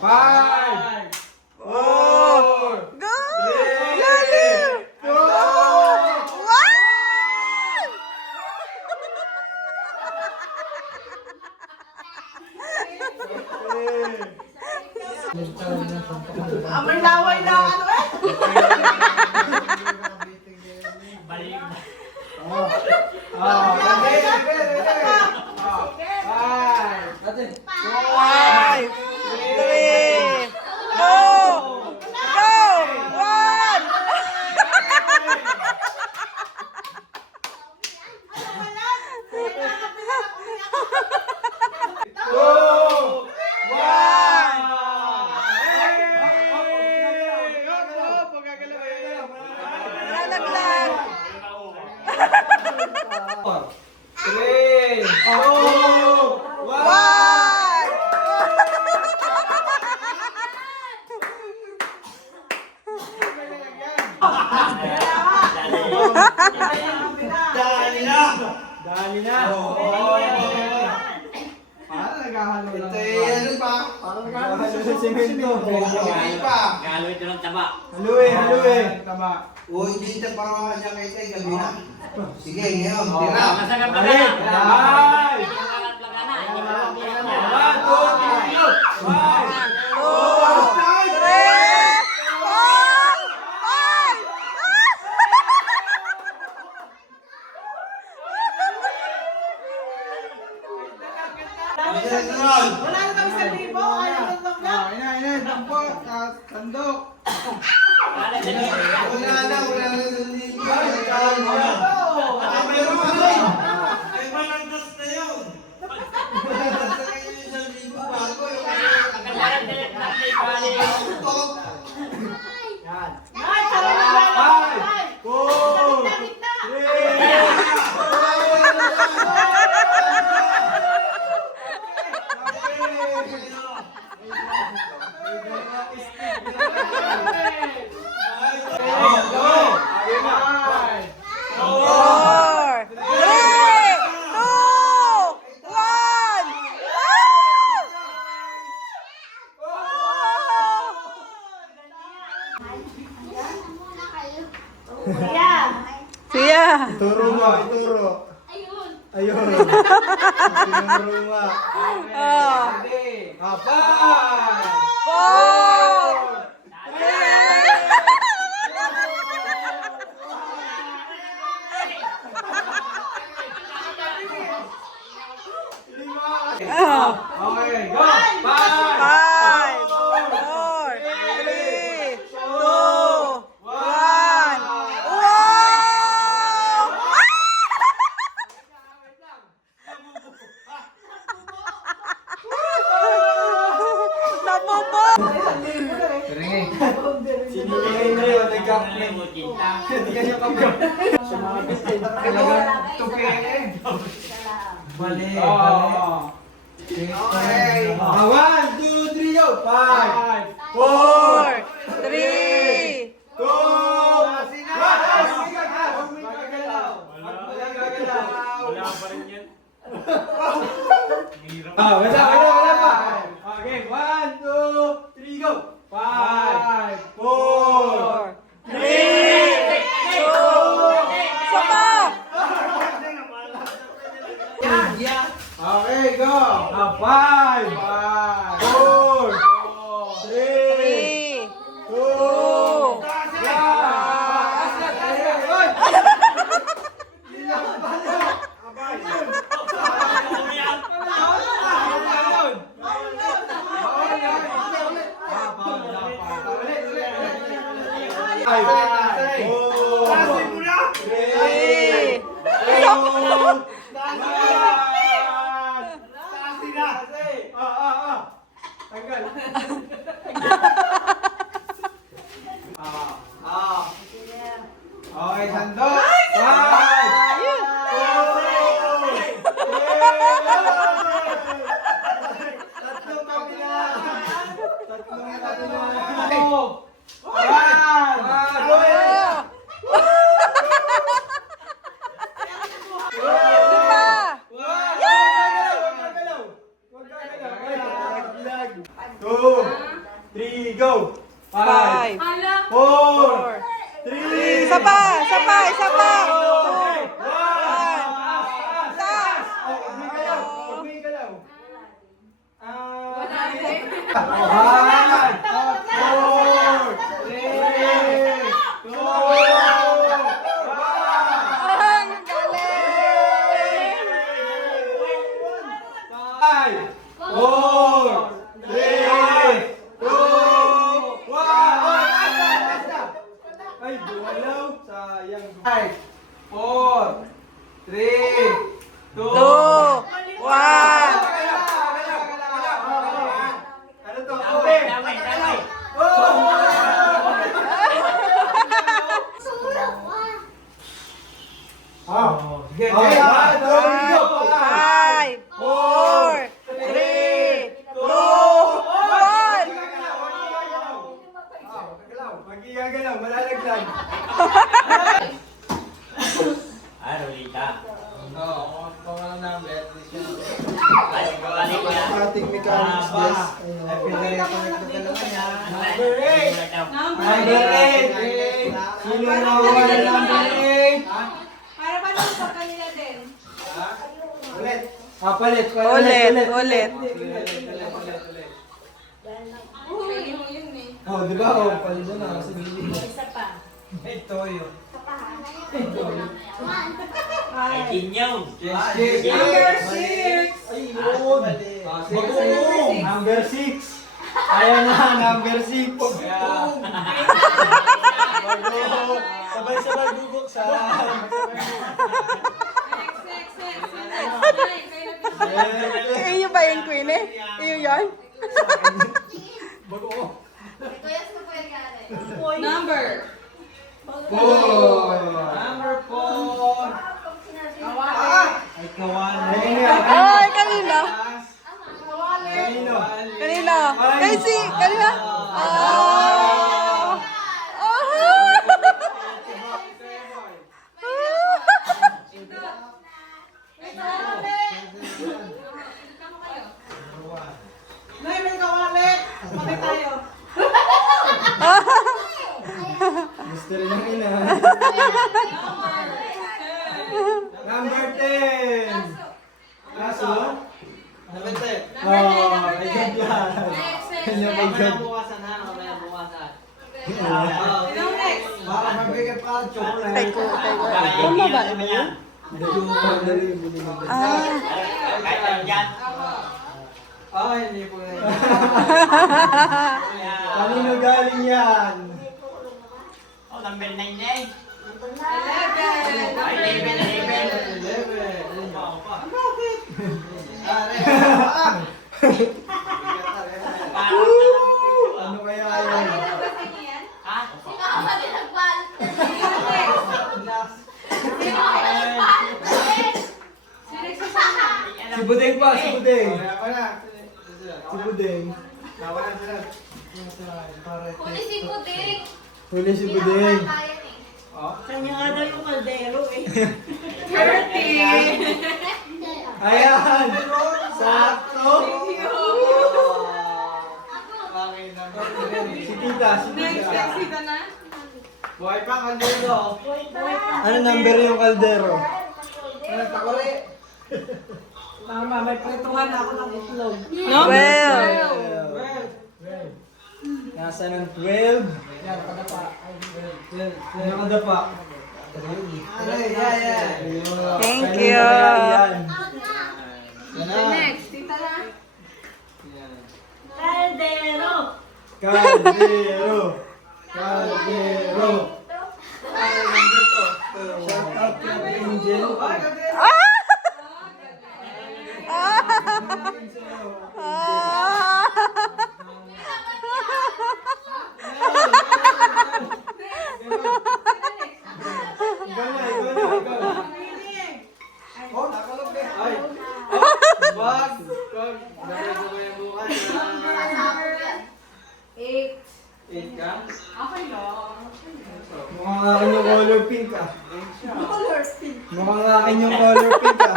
5, 4, Go! 3, 2, Wow! Amoy laway na ano eh? Five, three, two, go! One! Lalaglag! 3, 2, 1. One! Dali na! Dali na! Parang naghahalo lang. Ano pa? Parang naghahalo sa simento. Hindi pa. Galoy ito ng taba. Haluin, haluin. Tama. O, hindi ito para niya kay Tay, gabi na. Sige, ngayon, Oh. tira. Masagap na Balik! ka. Ay! Plagana. Hindi mo lang 1, 2, 3, go! 5, Three, four, five! Wala na kami sa libo, ayaw na tanggap. ina, tampo, sandok. na, wala na sa libo. Ay, mananggas na yun. Basta kayo yung sa libo, bago yung Pagkakaroon din ng bali. top. Ay, sarap na ba? 5, 4, 3, Four, three, two, one! Siya! Ituro mo, ituro. Ayun. Tinuro mo. Oh. 5, Four, Okay, go! 5, five, four, three, two, one! Wow! Nabubo! Sinigay na yun, nagka-play. Hindi ka niya kamay. Sumabit eh. Talagang tupi eh. Mali, mali. Okay. 1, 2, 3, go! 5, 4, Four, three, 2, 1. Wala pa rin yan. Wala pa. Okay, 1, 2, 3, go! 5, 4, 3, sama! okay, go! 5, 4, 3, Three, 2, two, Okay, sandok! 2, 3, go! 5, 4, 4, 3, isa pa, isa pa, isa pa. 2, 1, taas. Ay, ang galing. Ay, duwalaw. Sayang. 5, 4, 3, 2, 2, 1. Ano to? Damay, damay, damay. Sige, okay. 5, 4, 3, 2, 1. Magigagalaw, malalaglag. Ah, Rolita. Oo, pangalan namin. Ay, balik ko yan. Ating mechanics desk. Number 8. Number 8. Sino nawawala number 8? Para paano sa kanila din? Ulit. Palit. Ulit. Pwede mo yun eh. Oh, di ba? Oh, palit na sa gilid. Isa pa. Ito yun. Ay, Kinyong. Number 6. Ay, yun. Bagoong. Number 6. Ayan na, number 6. Bagoong. Sabay-sabay bubuksan. Iyo ba yung queen eh? Iyo yan? Bagoong. Number. 4. Number 4. Ay, kawan. Ay, kanina. Kanino? Kanina. Kanina. Ah. Gusto rin ng ina. Number 10. Kaso? Number 10. Oh, ay ganda yan. Kanya may ganda. Para magbigay pa ang chocolate. Teko. Bakit Tama hindi ba? naman yan? Hindi yung powder yung bili mo. Ah. Kahit ano dyan. Ay, hindi po yan. Kanino galing yan? Oh, number 9 na eh. 11. Ay, 11. 11. Ano kaya yan? Ha? Si Budeng pa, si Budeng. Si Budeng. Huli si Budeng. Kanya nga daw yung kaldero eh. 30. Ayan! Sakto! Si Tita, si Next, Tita. sita na. Buhay pa kaldero. Ano number yung kaldero? Ano, takore? Mama, may prituhan ako ng itlog. 12. Nasa ng 12. Yan, kadapa. Ano kadapa? Thank you. Next, sita na. Kaldero. Kaldero. Kaldero. Shout out kay Angel. Oh, nakalog eh. Ay. Oh, wag. Dahil ko yung bukas. 8. 8 ka? Okay lang. Mukhang akin yung color pink ah. Color pink. Mukhang akin yung color pink ah.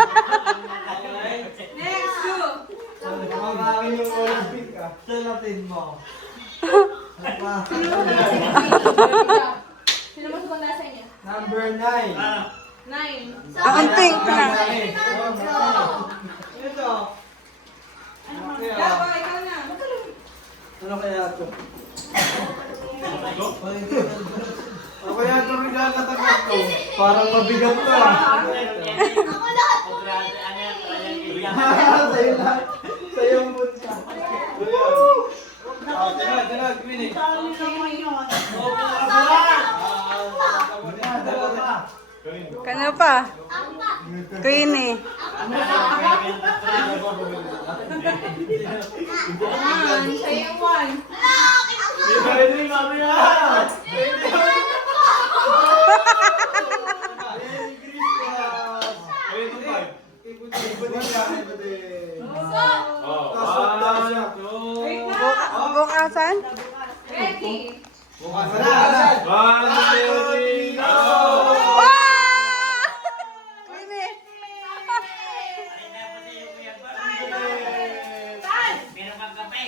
Next, 2. Mukhang akin yung color pink ah. Salatin mo. Sino mas maganda sa inyo? Number 9. 9. Ang pink na. Ito. Gabo, ikaw na. Ano kaya ito? Ano kaya ito regalo na tanggap ko? Parang mabigat to ah. Sa'yo lahat. Sa'yo ang bunsa. Janag, Queenie. Kanino pa? Queenie. Sa'yo yung 1. Bukasan? Ready? Wow! Queenie. Meron kang kape.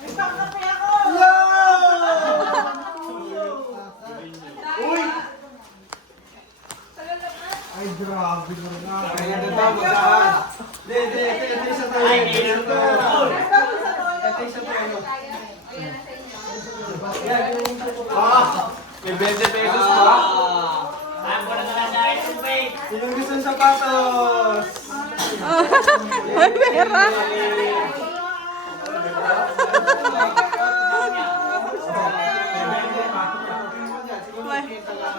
May pangkape ako. Uy! Ay, grabe na nga. Kaya na daw, magkaan. Hindi, ito isa tayo. Ay, Ito isa tayo. Ito isa tayo. Ayan na sa inyo. May 20 pesos pa. Ako na naman dahil kung pay. Sinong gusto ng sapatos? May pera. Siguro nakita lang.